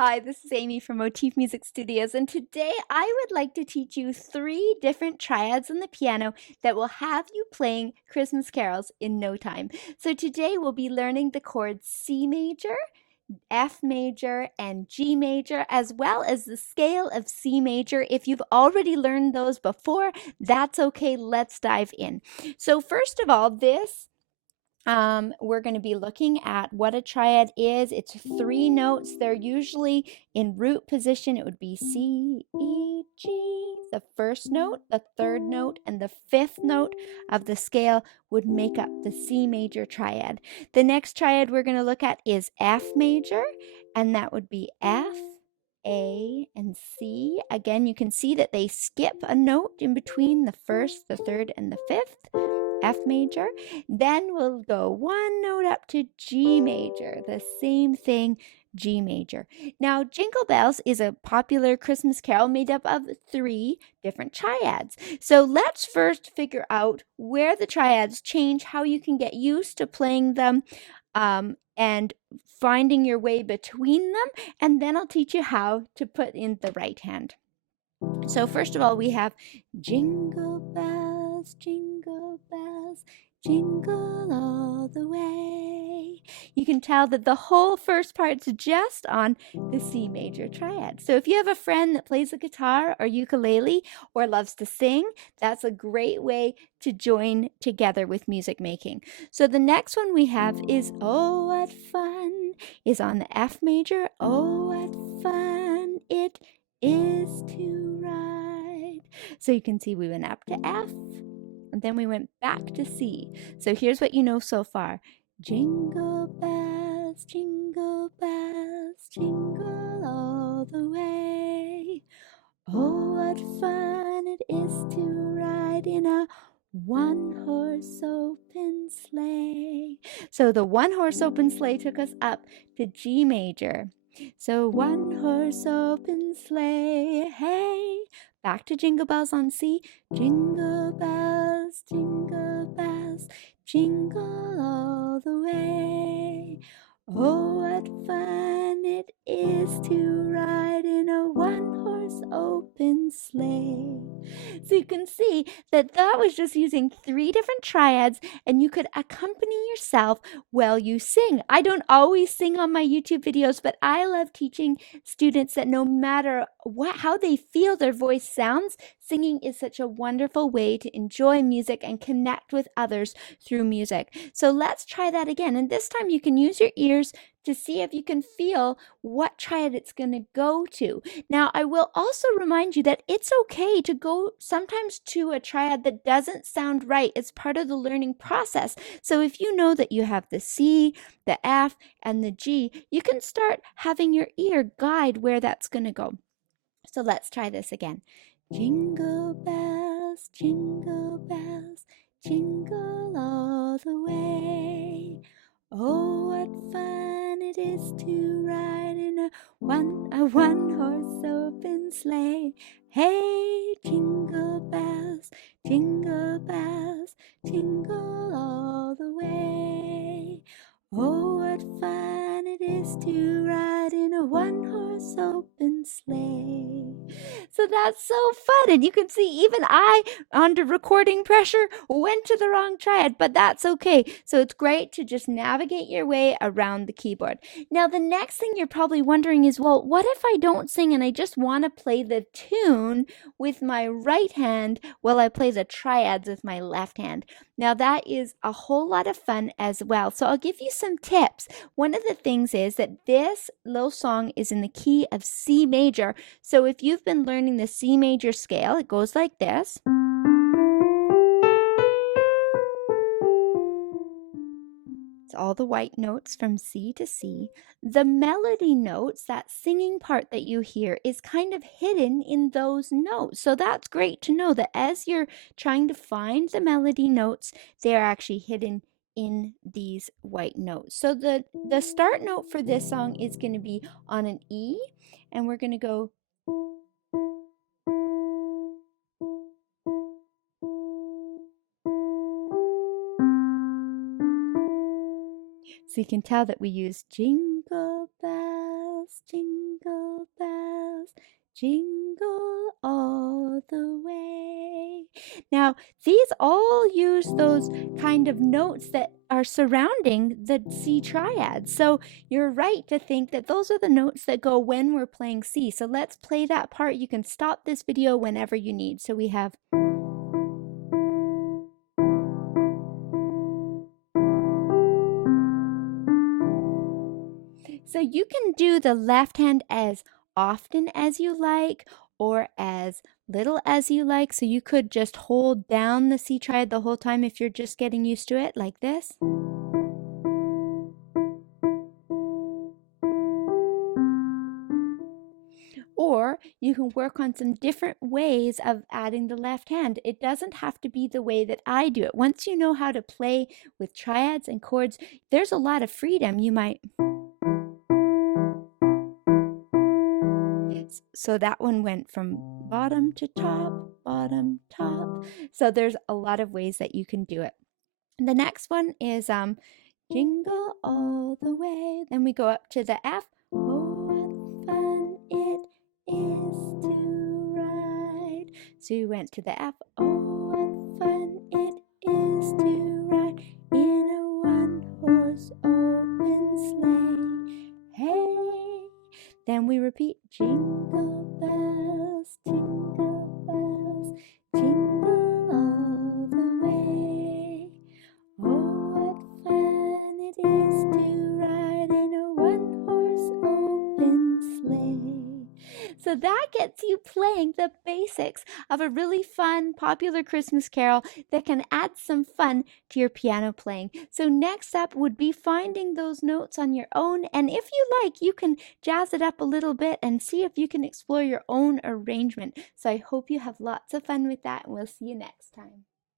Hi, this is Amy from Motif Music Studios, and today I would like to teach you 3 different triads on the piano that will have you playing Christmas carols in no time. So today we'll be learning the chords C major, F major, and G major, as well as the scale of C major. If you've already learned those before, that's okay. Let's dive in. So first of all, we're going to be looking at what a triad is. It's 3 notes. They're usually in root position. It would be C, E, G. The first note, the third note, and the 5th note of the scale would make up the C major triad. The next triad we're going to look at is F major, and that would be F, A, and C. Again, you can see that they skip a note in between the first, the third, and the 5th. F major. Then we'll go 1 note up to G major. The same thing, G major. Now, Jingle Bells is a popular Christmas carol made up of 3 different triads. So let's first figure out where the triads change, how you can get used to playing them, and finding your way between them, and then I'll teach you how to put in the right hand. So first of all, we have jingle bells, jingle all the way. You can tell that the whole first part's just on the C major triad. So if you have a friend that plays the guitar or ukulele or loves to sing, that's a great way to join together with music making. So the next one we have is Oh What Fun, is on the F major. Oh what fun it is to ride. So you can see we went up to F, and then we went back to C. So here's what you know so far. Jingle bells, jingle all the way. Oh, what fun it is to ride in a one-horse open sleigh. So the one-horse open sleigh took us up to G major. So one-horse open sleigh, hey. Back to Jingle Bells on C. Jingle bells, jingle all the way. Oh, what fun it is to ride in a one-horse open sleigh. So you can see that was just using 3 different triads, and you could accompany yourself while you sing. I don't always sing on my YouTube videos, but I love teaching students that no matter how they feel their voice sounds, singing is such a wonderful way to enjoy music and connect with others through music. So let's try that again. And this time you can use your ears to see if you can feel what triad it's going to go to. Now, I will also remind you that it's okay to go sometimes to a triad that doesn't sound right. It's part of the learning process. So if you know that you have the C, the F, and the G, you can start having your ear guide where that's going to go. So let's try this again. Jingle bells, jingle all the way. Oh, what fun it is to ride in a one-horse open sleigh. Hey, jingle bells, jingle all the way. Oh, what fun it is to ride in a one-horse open sleigh. So that's so fun. And you can see even I, under recording pressure, went to the wrong triad, but that's okay. So it's great to just navigate your way around the keyboard. Now, the next thing you're probably wondering is, well, what if I don't sing and I just want to play the tune with my right hand while I play the triads with my left hand? Now, that is a whole lot of fun as well. So I'll give you some tips. One of the things is that this little song is in the key of C major. So if you've been learning the C major scale, it goes like this. It's all the white notes from C to C. The melody notes, that singing part that you hear, is kind of hidden in those notes. So that's great to know that as you're trying to find the melody notes, they are actually hidden in these white notes. So the start note for this song is going to be on an E, and we're going to go. So you can tell that we use jingle bells, jingle all the way. Now, these all use those kind of notes that are surrounding the C triad. So you're right to think that those are the notes that go when we're playing C. So let's play that part. You can stop this video whenever you need. So we have So you can do the left hand as often as you like or as little as you like. So you could just hold down the C triad the whole time if you're just getting used to it, like this. Or you can work on some different ways of adding the left hand. It doesn't have to be the way that I do it. Once you know how to play with triads and chords, there's a lot of freedom. You might. So that one went from bottom to top, bottom, top. So there's a lot of ways that you can do it. The next one is jingle all the way. Then we go up to the F. Oh, what fun it is to ride. So we went to the F. Oh, what fun it is to ride in a one-horse open sleigh. Hey. Then we repeat jingle bells, jingle all the way. Oh, what fun it is to ride in a one-horse open sleigh. So that gets you playing the basics of a really fun, popular Christmas carol that can add some fun to your piano playing. So next up would be finding those notes on your own, and if you like, you can jazz it up a little bit and see if you can explore your own arrangement. So I hope you have lots of fun with that, and we'll see you next time.